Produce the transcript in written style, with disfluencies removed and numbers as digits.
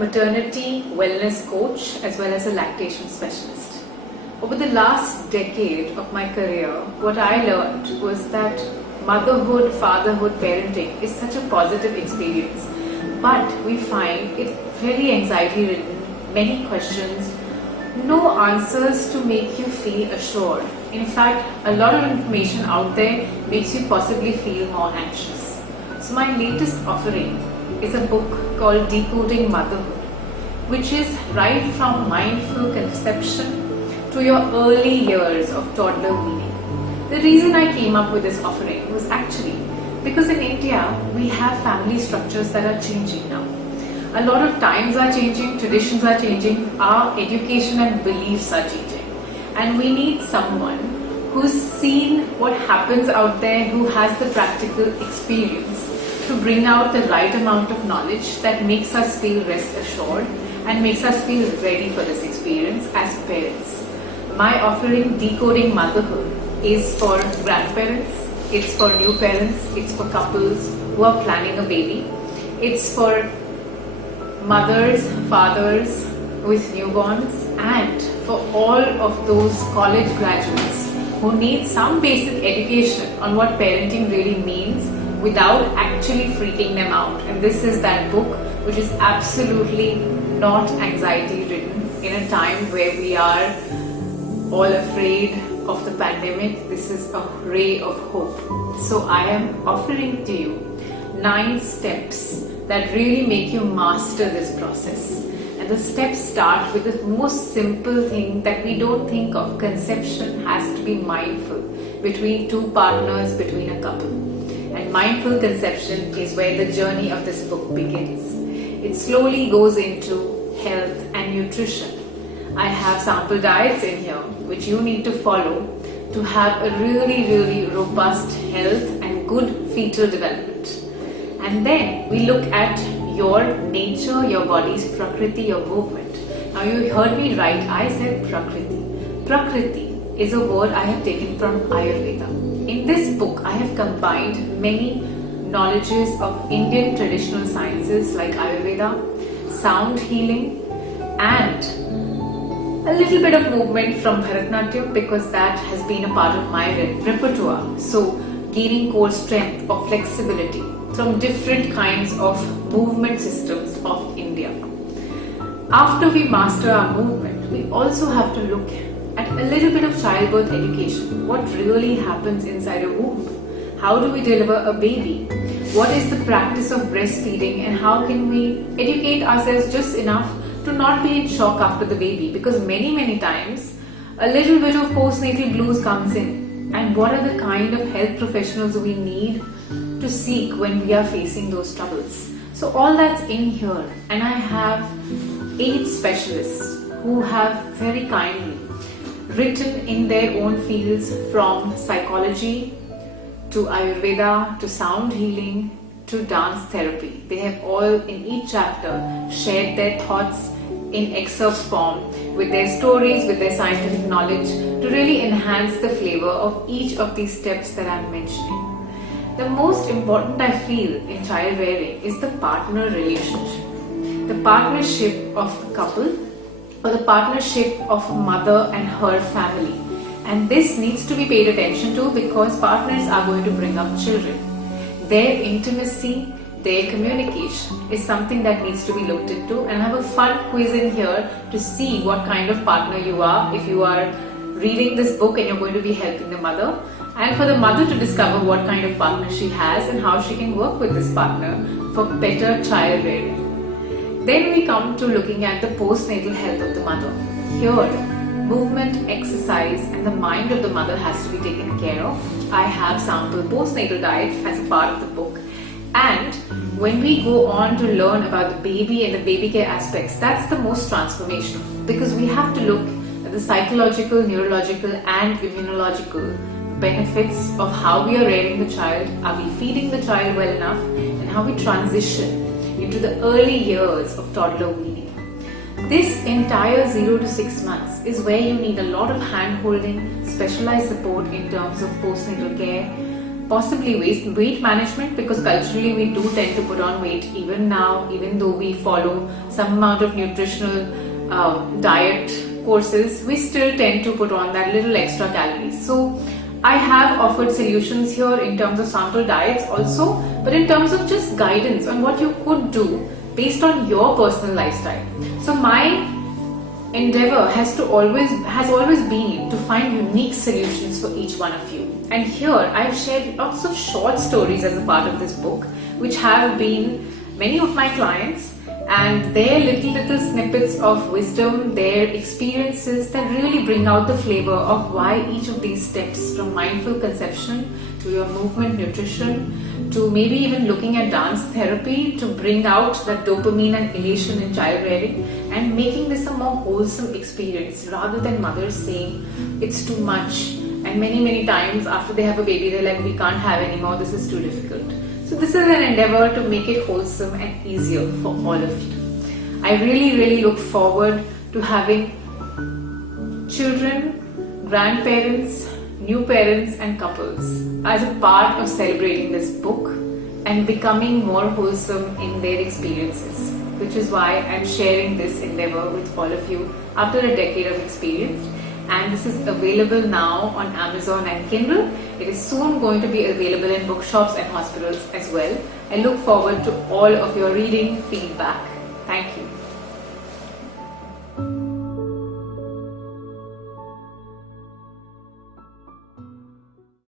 maternity wellness coach as well as a lactation specialist. Over the last decade of my career, what I learned was that motherhood, fatherhood, parenting is such a positive experience, but we find it very anxiety-ridden, many questions, no answers to make you feel assured. In fact, a lot of information out there makes you possibly feel more anxious. So my latest offering is a book called Decoding Motherhood, which is right from mindful conception to your early years of toddler weaning. The reason I came up with this offering was actually because in India we have family structures that are changing now. A lot of times are changing, traditions are changing, our education and beliefs are changing. And we need someone who's seen what happens out there, who has the practical experience to bring out the right amount of knowledge that makes us feel rest assured and makes us feel ready for this experience as parents. My offering, Decoding Motherhood, is for grandparents, it's for new parents, it's for couples who are planning a baby, it's for mothers, fathers with newborns, and for all of those college graduates who need some basic education on what parenting really means without actually freaking them out. And this is that book which is absolutely not anxiety ridden in a time where we are all afraid of the pandemic. This is a ray of hope. So I am offering to you 9 steps that really make you master this process. And the steps start with the most simple thing that we don't think of. Conception has to be mindful between 2 partners, between a couple. And mindful conception is where the journey of this book begins. It slowly goes into health and nutrition. I have sample diets in here which you need to follow to have a really robust health and good fetal development. And then we look at your nature, your body's prakriti, your movement. Now you heard me right, I said prakriti. Prakriti is a word I have taken from Ayurveda. In this book, I have combined many knowledges of Indian traditional sciences like Ayurveda, sound healing, and a little bit of movement from Bharatanatyam because that has been a part of my repertoire. So gaining core strength or flexibility from different kinds of movement systems of India. After we master our movement, we also have to look at a little bit of childbirth education. What really happens inside a womb? How do we deliver a baby? What is the practice of breastfeeding, and how can we educate ourselves just enough to not be in shock after the baby? Because many times a little bit of postnatal blues comes in. And what are the kind of health professionals we need to seek when we are facing those troubles? So all that's in here, and I have 8 specialists who have very kindly written in their own fields, from psychology to Ayurveda to sound healing to dance therapy. They have all in each chapter shared their thoughts in excerpt form with their stories, with their scientific knowledge to really enhance the flavor of each of these steps that I'm mentioning. The most important I feel in child rearing is the partner relationship. The partnership of the couple or the partnership of a mother and her family. And this needs to be paid attention to because partners are going to bring up children. Their intimacy, their communication is something that needs to be looked into, and I have a fun quiz in here to see what kind of partner you are if you are reading this book and you're going to be helping the mother, and for the mother to discover what kind of partner she has and how she can work with this partner for better child rearing. Then we come to looking at the postnatal health of the mother. Here, movement, exercise and the mind of the mother has to be taken care of. I have sample postnatal diets as a part of the book. And when we go on to learn about the baby and the baby care aspects, that's the most transformational because we have to look at the psychological, neurological and immunological benefits of how we are rearing the child, are we feeding the child well enough, and how we transition into the early years of toddler weaning. This entire 0 to 6 months is where you need a lot of hand-holding, specialized support in terms of postnatal care, possibly weight management, because culturally we do tend to put on weight even now, even though we follow some amount of nutritional diet courses, we still tend to put on that little extra calories. So I have offered solutions here in terms of sample diets also, but in terms of just guidance on what you could do based on your personal lifestyle. So my endeavor has always been to find unique solutions for each one of you. And here I've shared lots of short stories as a part of this book, which have been many of my clients and their little snippets of wisdom, their experiences that really bring out the flavor of why each of these steps, from mindful conception to your movement nutrition to maybe even looking at dance therapy, to bring out that dopamine and elation in child rearing and making this a more wholesome experience, rather than mothers saying it's too much. And many times after they have a baby, they're like, we can't have anymore, this is too difficult. So this is an endeavor to make it wholesome and easier for all of you. I really look forward to having children, grandparents, new parents and couples as a part of celebrating this book and becoming more wholesome in their experiences, which is why I'm sharing this endeavor with all of you after a decade of experience. And this is available now on Amazon and Kindle. It is soon going to be available in bookshops and hospitals as well. I look forward to all of your reading feedback.